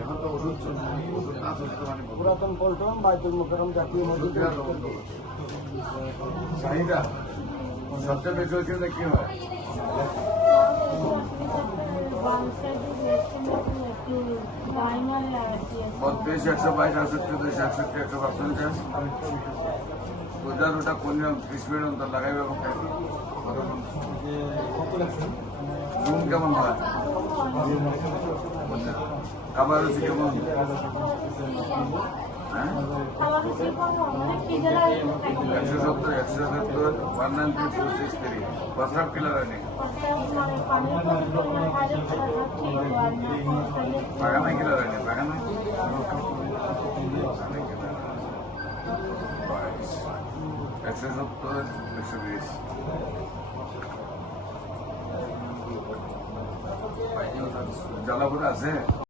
এখন তো ওষুধ চলছে, ওষুধ না চলছে তো মানে পুরাতন পল্টন বাইতুল মোকাররম জাতীয় মসজিদ। চাহিদা সবচেয়ে বেশি হচ্ছে কি হয়? বত্রিশ 122 68 67 155 বোঝার ওটা কোন 30 মিনিট অন্তর লাগাইবে এবং ঘুম কেমন হয়? খাবার রুচি কেমন? হ্যাঁ 170 170 193 প্রস্রাব কিলার হয়নি, বাগানে কিলার হয়নি, বাগানে 170 120 জ্বালাপুর আছে।